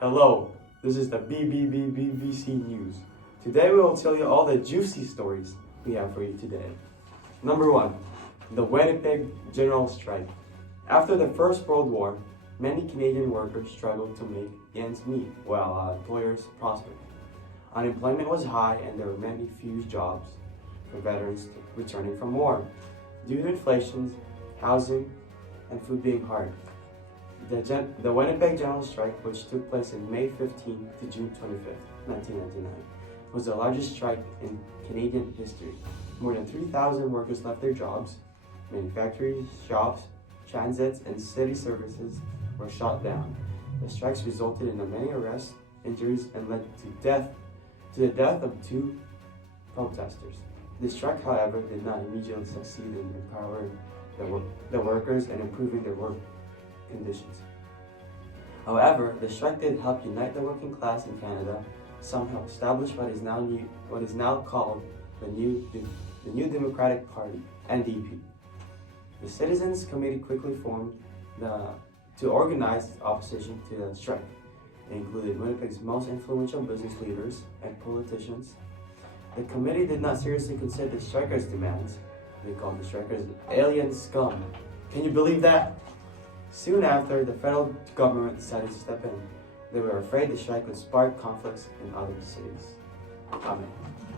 Hello, this is the BBBBBBC News. Today we will tell you all the juicy stories we have for you today. Number 1. The Winnipeg General Strike. After the First World War, many Canadian workers struggled to make ends meet while employers prospered. Unemployment was high and there were many few jobs for veterans returning from war due to inflation, housing, and food being hard. The Winnipeg General Strike, which took place in May 15 to June 25, 1999, was the largest strike in Canadian history. More than 3,000 workers left their jobs. Many factories, shops, transits, and city services were shut down. The strikes resulted in many arrests, injuries, and led to the death of 2 protesters. The strike, however, did not immediately succeed in empowering the workers and improving their work conditions. However, the strike did help unite the working class in Canada, somehow establish what is now called the New Democratic Party, NDP. The Citizens Committee quickly formed to organize opposition to the strike. It included Winnipeg's most influential business leaders and politicians. The committee did not seriously consider the strikers' demands. They called the strikers alien scum. Can you believe that? Soon after, the federal government decided to step in. They were afraid the strike would spark conflicts in other cities. Comment.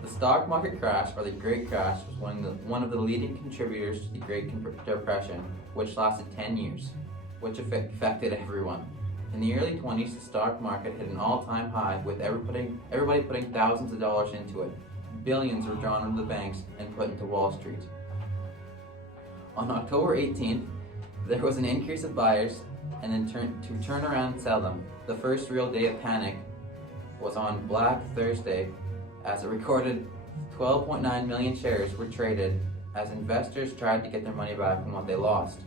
The stock market crash, or the Great Crash, was one of the leading contributors to the Great Depression, which lasted 10 years, which affected everyone. In the early 1920s, the stock market hit an all-time high, with everybody putting thousands of dollars into it. Billions were drawn into the banks and put into Wall Street. On October 18th, there was an increase of buyers, and then to turn around and sell them. The first real day of panic was on Black Thursday, as it recorded 12.9 million shares were traded as investors tried to get their money back from what they lost.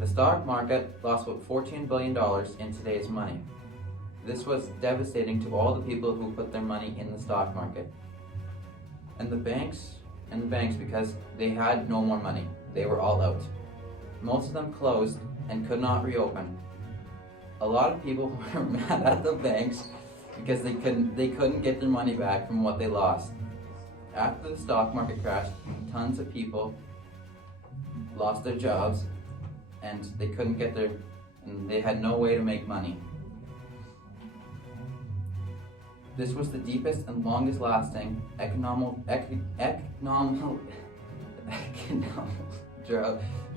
The stock market lost about $14 billion in today's money. This was devastating to all the people who put their money in the stock market. And the banks, because they had no more money. They were all out. Most of them closed and could not reopen. A lot of people were mad at the banks because they couldn't get their money back from what they lost. After the stock market crashed, tons of people lost their jobs and they had no way to make money. This was the deepest and longest lasting economic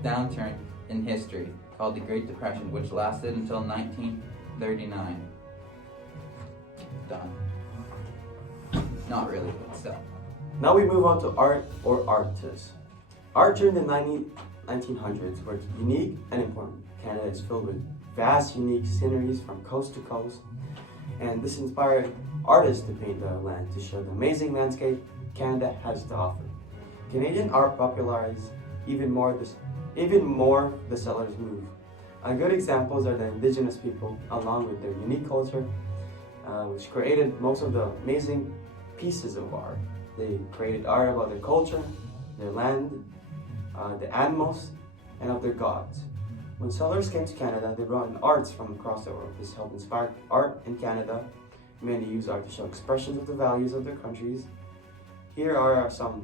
downturn in history, called the Great Depression, which lasted until 1939. Done. Not really, but still. Now we move on to art or artists. Art during the 1900s was unique and important. Canada is filled with vast, unique sceneries from coast to coast, and this inspired artists to paint the land to show the amazing landscape Canada has to offer. Canadian art popularized even more the settlers' move. Good examples are the Indigenous people, along with their unique culture, which created most of the amazing pieces of art. They created art about their culture, their land, the animals, and of their gods. When settlers came to Canada, they brought in arts from across the world. This helped inspire art in Canada. Many use art to show expressions of the values of their countries. Here are some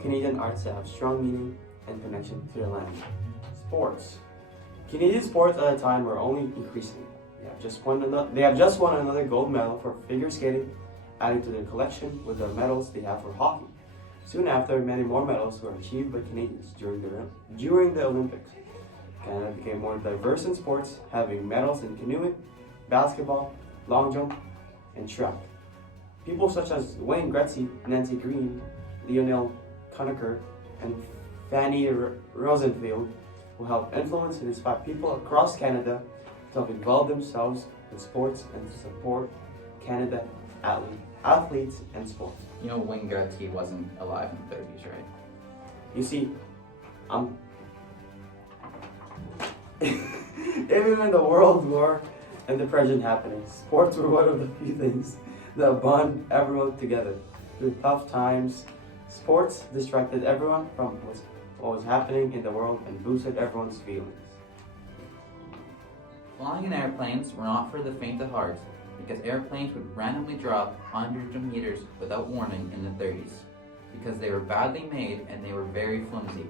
Canadian arts that have strong meaning and connection to their land. Sports. Canadian sports at the time were only increasing. They have just won another gold medal for figure skating, adding to their collection with the medals they have for hockey. Soon after, many more medals were achieved by Canadians during the Olympics. Canada became more diverse in sports, having medals in canoeing, basketball, long jump, and track. People such as Wayne Gretzky, Nancy Greene, Lionel Conacher, and Fanny Rosenfield will help influence and inspire people across Canada to help involve themselves in sports and support Canada athletes and sports. You know, Wayne Gretzky wasn't alive in the 30s, right? You see, even in the World War and Depression happening, sports were one of the few things that bond everyone together. Through tough times, sports distracted everyone from what was happening in the world and boosted everyone's feelings. Flying in airplanes were not for the faint of heart, because airplanes would randomly drop hundreds of meters without warning in the 30s, because they were badly made and they were very flimsy.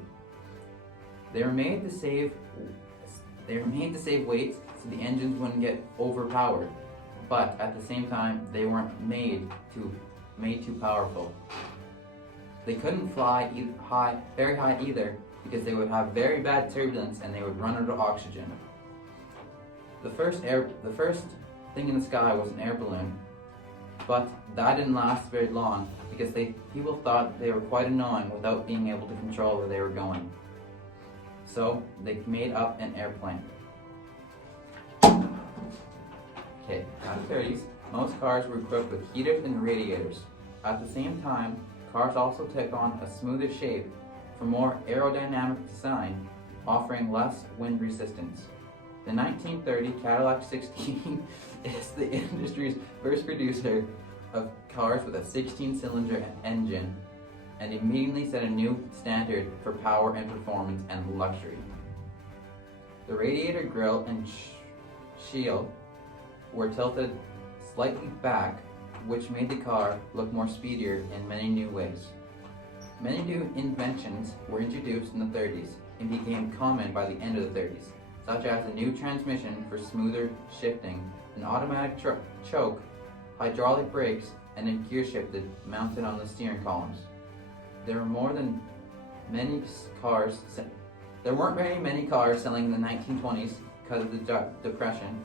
They were made to save weight so the engines wouldn't get overpowered, but at the same time they weren't made too powerful. They couldn't fly very high either, because they would have very bad turbulence and they would run out of oxygen. The first thing in the sky was an air balloon, but that didn't last very long because people thought they were quite annoying without being able to control where they were going. So they made up an airplane. Okay, in the 30s, most cars were equipped with heaters and radiators. At the same time, cars also took on a smoother shape for more aerodynamic design, offering less wind resistance. The 1930 Cadillac 16 is the industry's first producer of cars with a 16-cylinder engine, and immediately set a new standard for power and performance and luxury. The radiator grille and shield were tilted slightly back, which made the car look more speedier in many new ways. Many new inventions were introduced in the 30s and became common by the end of the 30s, such as a new transmission for smoother shifting, an automatic choke, hydraulic brakes, and a gear shifter mounted on the steering columns. There weren't very many cars selling in the 1920s because of the Depression,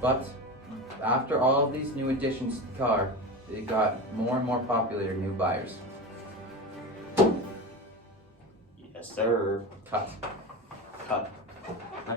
but after all of these new additions to the car, it got more and more popular to new buyers. Yes, sir. Cut. Cut.